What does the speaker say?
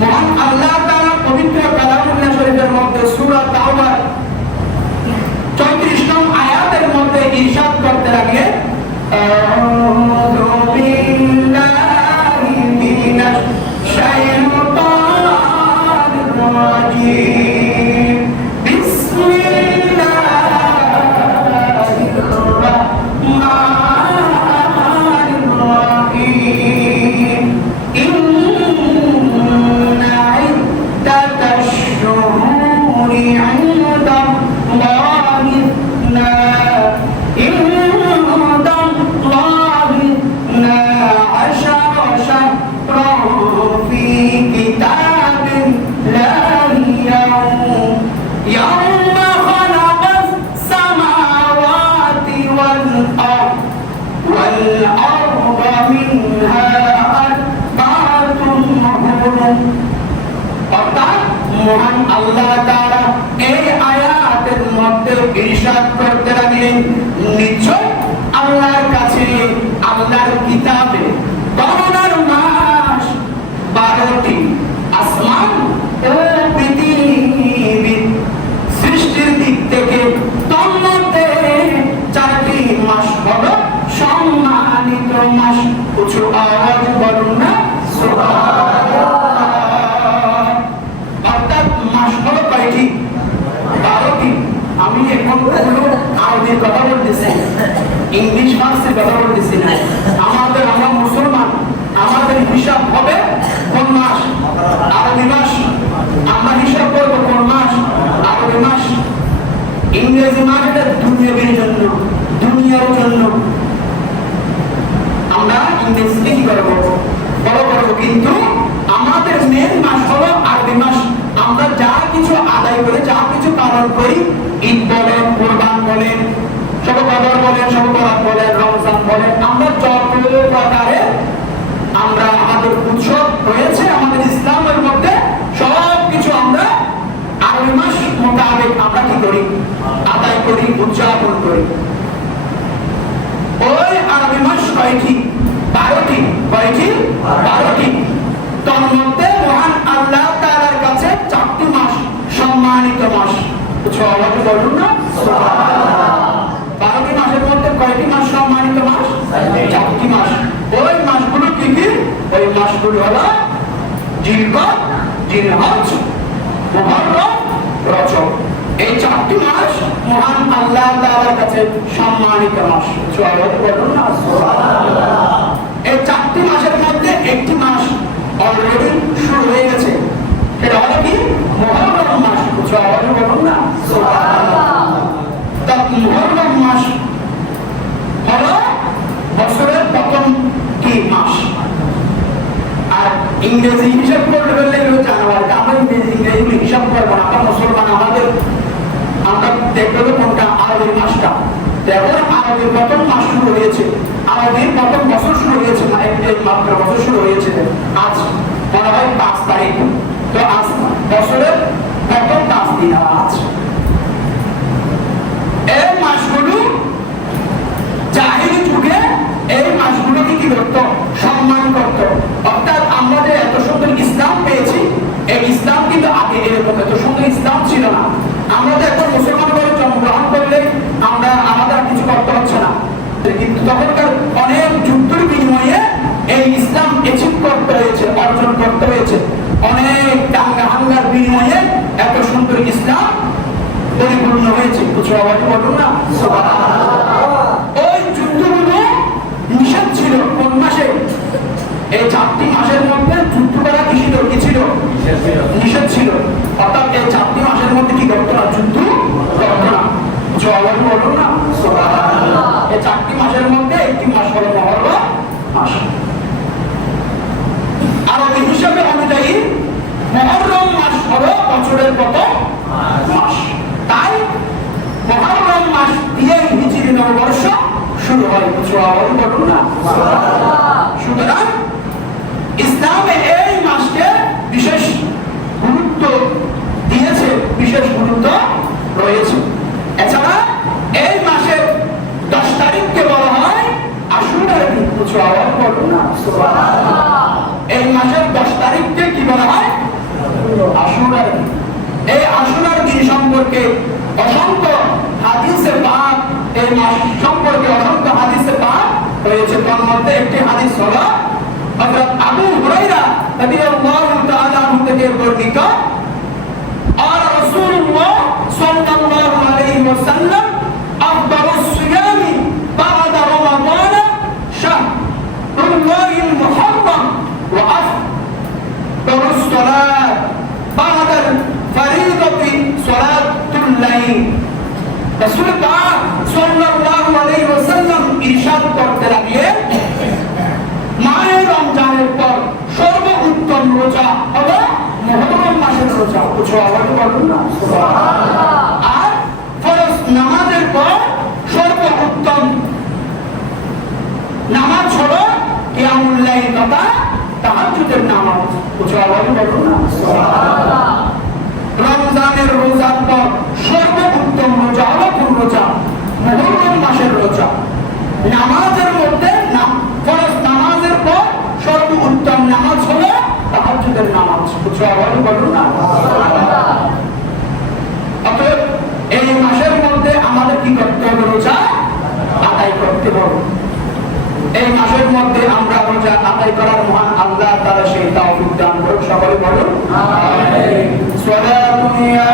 মহান আল্লাহ তাআলা পবিত্র কালামুল্লাহ শরীফের মধ্যে সূরা তাওবার 34 নং আয়াতের মধ্যে ইরশাদ করতে লাগলেন আউযু বিল্লাহি মিনাশ শাইতানির রাজীম বিসমিল্লাহির রাহমানির রাহিম ইন্না ইদ্দাতাশ শুহুরি ইনদাল্লাহি মহান আল্লাহ তাআলা এই আয়াতের মধ্যে ইরশাদ করতে লাগলেন নিশ্চয় আল্লাহর কাছে আল্লাহর কিতাবে গণনার মাস 12টি আসমান ও পৃথিবী সৃষ্টির দিক থেকে তন্মধ্যে 4টি মাস হলো সম্মানিত মাস উচ্চ আওয়াজ বলুন না সুবহানাল্লাহ। আমি এখন আরবির কথা বলতেছি, ইংলিশ ভার্সের কথা বলতেছি না। আমরা মুসলমান, আমাদের হিসাব হবে কোন মাস? আরবি মাস। আমরা হিসাব করবো কোন মাস? আরবি মাস। ইংরেজি মাস এটা দুনিয়ার জন্য, দুনিয়ার জন্য আমরা ইংরেজিতে কি করবো? ফলো করবো, কিন্তু আমাদের মেন মাস হলো আরবি মাস। আমরা যা কিছু আদায় করে, যা কিছু পালন করি, ঈদ বলেন, কুরবান বলেন, শবে কদর বলেন, শবে বরাত বলেন, রমজান বলেন, আমরা যত প্রকারে আমরা আমাদের উৎসব রয়েছে আমাদের ইসলামের মধ্যে, সব কিছু আমরা আরবি মাস মোতাবেক আমরা কি করি? আদায় করি, উদযাপন করি। ওই আরবি মাস কয়টি? 12টি। কয়টি? 12টি। তন্মধ্যে মহান আল্লাহ তাআলার কাছে 4টি মাস সম্মানিত মাস। সবাই বলুন না সুবহানাল্লাহ। 12টি মাসের মধ্যে কয়টি মাস সম্মানিত মাস? 4টি মাস। ওই মাসগুলো কি কি? ওই মাসগুলো হলো জিলকদ, জিলহজ, মুহররম, রজব। এই 4টি মাস মহান আল্লাহ তাআলার কাছে সম্মানিত মাস। সবাই বলুন না সুবহানাল্লাহ। এই 4টি মাসের মধ্যে একটি মাস অলরেডি শুরু হয়ে গেছে, সেটা হলো কি? মুহররম মাস। সবাই বলুন না সুবহানাল্লাহ। তা মুহররম মাস হলো বছরের প্রথম কি মাস, আর ইংরেজি হিসাব করতে গেলে হলো জানুয়ারি। আমরা ইংরেজি হিসাব করবো না, আমরা মুসলমান, আমরা দেখবো কোনটা আরবি মাসটা। দেখো আরবির প্রথম মাস শুরু হয়েছে, আরবির প্রথম বছর শুরু হয়েছে, মাত্র বছর শুরু হয়েছে আজ মনে হয় 5 তারিখ। তো আজ বছরের প্রথম 5 দিন আজ। এই মাসগুলো জাহিলি যুগে এই মাসগুলোকে কি করতো? সম্মান করতো। অর্থাৎ আমরা যে এত সুন্দর ইসলাম পেয়েছি, এই ইসলাম কিন্তু আগে এরকম এত সুন্দর ইসলাম ছিল না। আমরা তো এখন মুসলমান বলে জন্মগ্রহণ করলে আমরা আমাদের কিছু করতে হচ্ছে না, কিন্তু তখনকার অনেক যুদ্ধের বিনিময়ে এই ইসলাম অ্যাচিভ করতে হয়েছে, অর্জন করতে হয়েছে। অনেক দাঙ্গা হামলার বিনিময়ে এত সুন্দর ইসলাম পরিপূর্ণ হয়েছে। সবাই বলুন না সুবহানাল্লাহ। ওই যুদ্ধগুলো নিষেধ ছিল কোন মাসে? এই 4টি মাসের মধ্যে যুদ্ধ করা কি ছিল? নিষেধ ছিল। অর্থাৎ এই 4টি মাসের মধ্যে কি করতো না? যুদ্ধ করতো না। সবাই বলুন না সুবহানাল্লাহ। এই 4টি মাসের মধ্যে একটি মাস হলো মুহররম মাস। আরবি হিসাবে অনুযায়ী মুহররম মাস হলো বছরের প্রথম মাস। তাই মুহররম আশুরার দিন। এই আশুরার দিন সম্পর্কে অসংখ্য হাদিসে পাক, এই মাস সম্পর্কে অসংখ্য হাদিসে পাক হয়েছে। তার মধ্যে একটি হাদিস হলো হযরত আবু হুরায়রা রাদিয়াল্লাহু তাআলা আনহু থেকে বর্ণিত, আর রাসূলুল্লাহ সাল্লাল্লাহু আলাইহি ওয়াসাল্লাম আফদালুস সিয়ামি বা'দা রমাদান শাহরুল্লাহিল মুহাররম ওয়া আফদালুস সালাত বা'দাল ফরিদাতি সালাতুল লাইল। রাসূল পাক সাল্লাল্লাহু আলাইহি ওয়াসাল্লাম ইরশাদ করতে লাগলেন, মাহে রমজানের পর সর্বোত্তম রোজা হলো মুহররম মাসের রোজা। কিছু আওয়াজ বলুন না সুবহানাল্লাহ। আর ফরজ নামাজের পর সর্বোত্তম নামাজ হলো কিয়ামুল লাইল তথা তাহাজ্জুদের নামাজ। কিছু আওয়াজ বলুন না সুবহানাল্লাহ। রমজানের রোজার পর সর্বোত্তম রোজা হলো কোন রোজা? মুহররম মাসের রোজা। নামাজের মধ্যে ফরজ নামাজের পর সর্বোত্তম নামাজ হলো তাহাজ্জুদের নামাজ। কিছু আওয়াজ বলুন না সুবহানাল্লাহ। অতএব এই মাসের মধ্যে আমাদের কি করতে হবে? রোজা আদায় করতে হবে। এই মাসের মধ্যে আমরা রোজা আদায় করার মহান আল্লাহ তাআলা সেই তৌফিক দান করুন। সকলে বলুন আমিন। সালাতু ইয়া